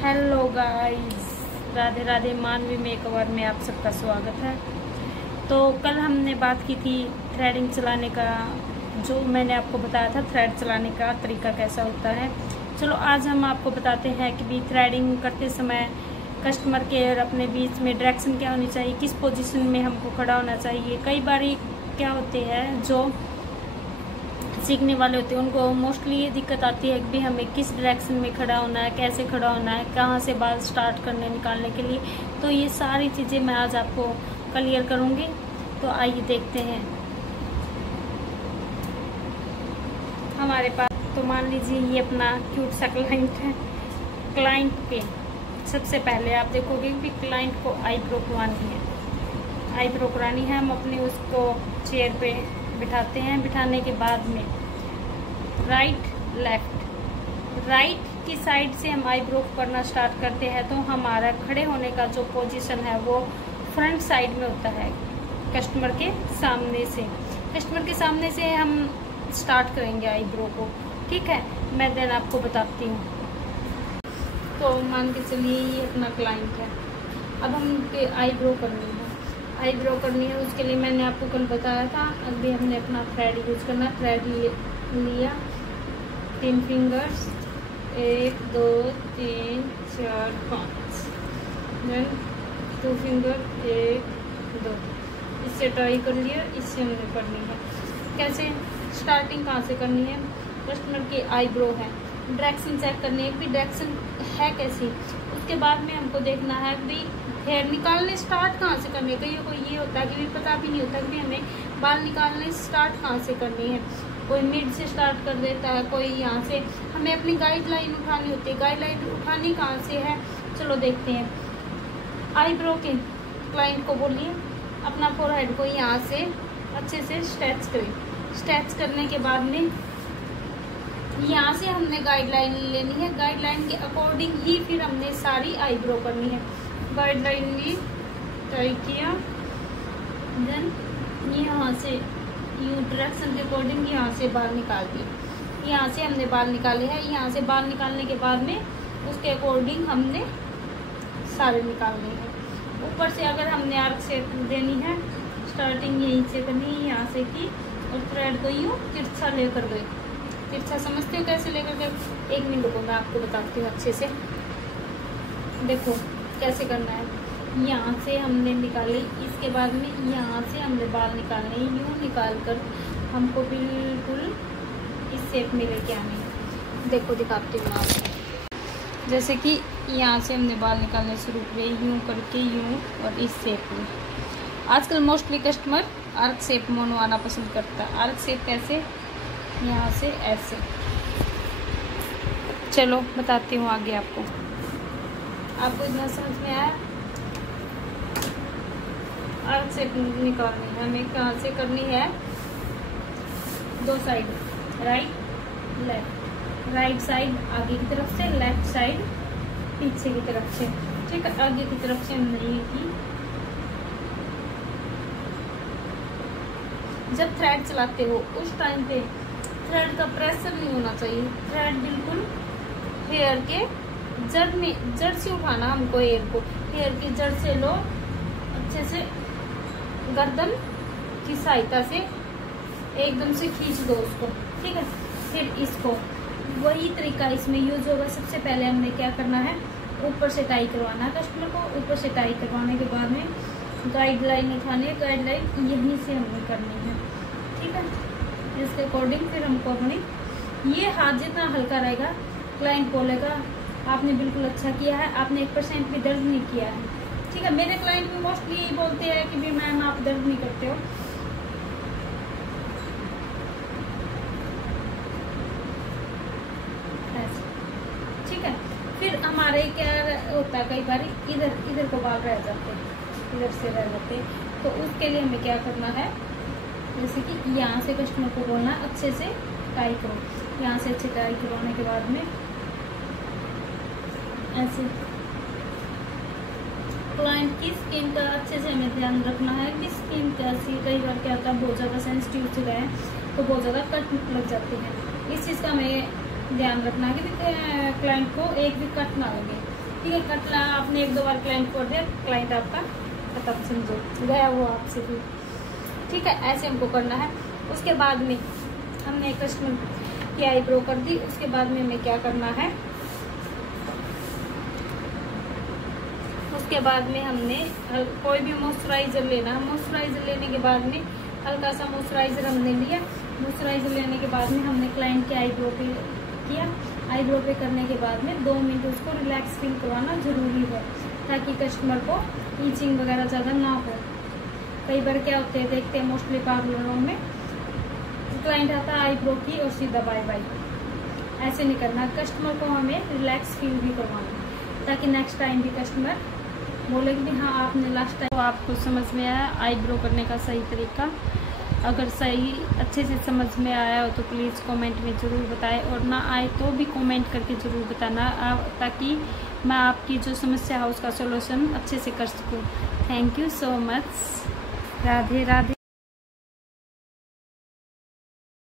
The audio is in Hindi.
Hello guys, Radhe Radhe. मानवी मेकओवर में आप सबका स्वागत है। तो कल हमने बात की थी थ्रेडिंग चलाने का, जो मैंने आपको बताया था थ्रेड चलाने का तरीका कैसा होता है। चलो आज हम आपको बताते हैं कि भी थ्रेडिंग करते समय कस्टमर के और अपने बीच में डायरेक्शन क्या होनी चाहिए, किस पोजीशन में हमको खड़ा होना चाहिए। कई बार क्या होते हैं जो सीखने वाले होते हैं उनको मोस्टली ये दिक्कत आती है कि भी हमें किस डायरेक्शन में खड़ा होना है, कैसे खड़ा होना है, कहाँ से बाल स्टार्ट करने निकालने के लिए। तो ये सारी चीज़ें मैं आज आपको क्लियर करूँगी। तो आइए देखते हैं हमारे पास। तो मान लीजिए ये अपना क्यूट सा क्लाइंट है। क्लाइंट के सबसे पहले आप देखोगे कि क्लाइंट को आईब्रो करवानी है। आईब्रो करानी है, हम अपने उसको चेयर पे बिठाते हैं। बिठाने के बाद में राइट की साइड से हम आईब्रो करना स्टार्ट करते हैं। तो हमारा खड़े होने का जो पोजीशन है वो फ्रंट साइड में होता है, कस्टमर के सामने से। कस्टमर के सामने से हम स्टार्ट करेंगे आईब्रो को, ठीक है। मैं देन आपको बताती हूँ। तो मान के चलिए ये अपना क्लाइंट है। अब हम आईब्रो करनी है, उसके लिए मैंने आपको कल बताया था। अभी हमने अपना थ्रेड यूज करना। थ्रेड लिया 3 फिंगर्स, 1 2 3 4 5, देन 2 फिंगर 1 2, इससे ट्राई कर लिया। इससे हमने करनी है कैसे, स्टार्टिंग कहाँ से करनी है। कस्टमर की आईब्रो है, डायरेक्शन चेक करनी है कि डायरेक्शन है कैसी। उसके बाद में हमको देखना है कि हेयर निकालने स्टार्ट कहाँ से करनी है। कईयों को ये होता है कि पता भी नहीं होता कि हमें बाल निकालने स्टार्ट कहाँ से करनी है। कोई मिड से स्टार्ट कर देता है, कोई यहाँ से। हमें अपनी गाइडलाइन उठानी होती है। गाइडलाइन उठानी कहाँ से है, चलो देखते हैं। आईब्रो के क्लाइंट को बोलिए अपना फोरहेड को यहाँ से अच्छे से स्ट्रेच करें। स्ट्रेच करने के बाद में यहाँ से हमने गाइडलाइन लेनी है। गाइडलाइन के अकॉर्डिंग ही फिर हमने सारी आईब्रो करनी है। गाइडलाइन में ट्राई किया, देन यहाँ से यू डायरेक्शन के अकॉर्डिंग यहाँ से बाल निकाल दिए। यहाँ से हमने बाल निकाले हैं। यहाँ से बाल निकालने के बाद में उसके अकॉर्डिंग हमने सारे निकालने हैं। ऊपर से अगर हमने आर्क शेप देनी है, स्टार्टिंग यहीं से करनी है, यहाँ से की, और थ्रेड को यूँ तिरछा लेकर गए। तिरछा समझते हो कैसे लेकर गए? 1 मिनट को मैं आपको बताती हूँ अच्छे से। देखो कैसे करना है। यहाँ से हमने निकाली, इसके बाद में यहाँ से हमने बाल निकालने, यूँ निकाल कर हमको बिल्कुल इस शेप में लेके आने हैं। देखो दिखाती हूँ आपको। जैसे कि यहाँ से हमने बाल निकालने शुरू किए, यूँ करके यूँ, और इस शेप में। आजकल मोस्टली कस्टमर आर्क शेप बनवाना पसंद करता है। आर्क शेप कैसे, यहाँ से ऐसे। चलो बताती हूँ आगे आपको इतना समझ में आया। आर्क शेप निकालनी है हमें, कहाँ से करनी है, 2 side, right left. Right side आगे की तरफ से, लेफ्ट साइड पीछे की तरफ से, ठीक है। आगे की तरफ से हमने ये की। जब थ्रेड चलाते हो उस टाइम पे थ्रेड का प्रेशर नहीं होना चाहिए। थ्रेड बिल्कुल हेयर के जड़ से उठाना हमको। हेयर की जड़ से लो, अच्छे से गर्दन की सहायता से एकदम से खींच दो उसको, ठीक है। फिर इसको वही तरीका इसमें यूज होगा। सबसे पहले हमने क्या करना है, ऊपर से टाई करवाना है कस्टमर को। ऊपर से टाई करवाने के बाद में गाइडलाइन उठानी है। गाइडलाइन यहीं से हमने करनी है, ठीक है। इसके अकॉर्डिंग फिर हमको अपनी ये हाथ जितना हल्का रहेगा, क्लाइंट बोलेगा आपने बिल्कुल अच्छा किया है, आपने 1% भी दर्द नहीं किया है, ठीक है। मेरे क्लाइंट भी मोस्टली यही बोलते हैं कि भी मैम आप दर्द नहीं करते हो। ऐसे, ठीक है। फिर हमारे क्या होता है, कई बार इधर को बाल रह जाते हैं, इधर से रह जाते हैं। तो उसके लिए हमें क्या करना है, जैसे कि यहाँ से कस्टमर को बोलना अच्छे से टाई करो। यहाँ से अच्छे टाई करवाने के बाद में ऐसे क्लाइंट की स्किन का अच्छे से हमें ध्यान रखना है कि स्किन कैसी। कई बार क्या होता है बहुत ज़्यादा सेंसिटिव से गए तो बहुत ज़्यादा कट लग जाते हैं। इस चीज़ का हमें ध्यान रखना है कि क्लाइंट को एक भी कट ना लगे। ठीक है। कट आपने 1-2 बार क्लाइंट को दिया, क्लाइंट आपका खत्म, समझो गया वो आपसे भी। ठीक है, ऐसे हमको करना है। उसके बाद में हमने कस्टमर की आईब्रो कर दी। उसके बाद में हमें क्या करना है, उसके बाद में हमने कोई भी मॉइस्चराइजर लेना है। मॉइस्चराइजर लेने के बाद में हल्का सा मॉइस्चराइजर हमने लिया। मॉइस्चराइजर लेने के बाद में हमने क्लाइंट के आईब्रो पे किया। आईब्रो पे करने के बाद में 2 मिनट उसको रिलैक्स फील करवाना ज़रूरी है, ताकि कस्टमर को ईचिंग वगैरह ज़्यादा ना हो। कई बार क्या होते हैं, देखते हैं मोस्टली पार्लरों में क्लाइंट आता है आईब्रो की और सीधा बाय बाय। ऐसे नहीं करना, कस्टमर को हमें रिलैक्स फील भी करवाना, ताकि नेक्स्ट टाइम भी कस्टमर बोलेंगे कि हाँ आपने लास्ट टाइम। तो आपको समझ में आया आईब्रो करने का सही तरीका? अगर सही अच्छे से समझ में आया हो तो प्लीज़ कमेंट में ज़रूर बताएं, और ना आए तो भी कमेंट करके ज़रूर बताना, ताकि मैं आपकी जो समस्या है उसका सॉल्यूशन अच्छे से कर सकूं। Thank you so much. Radhe Radhe.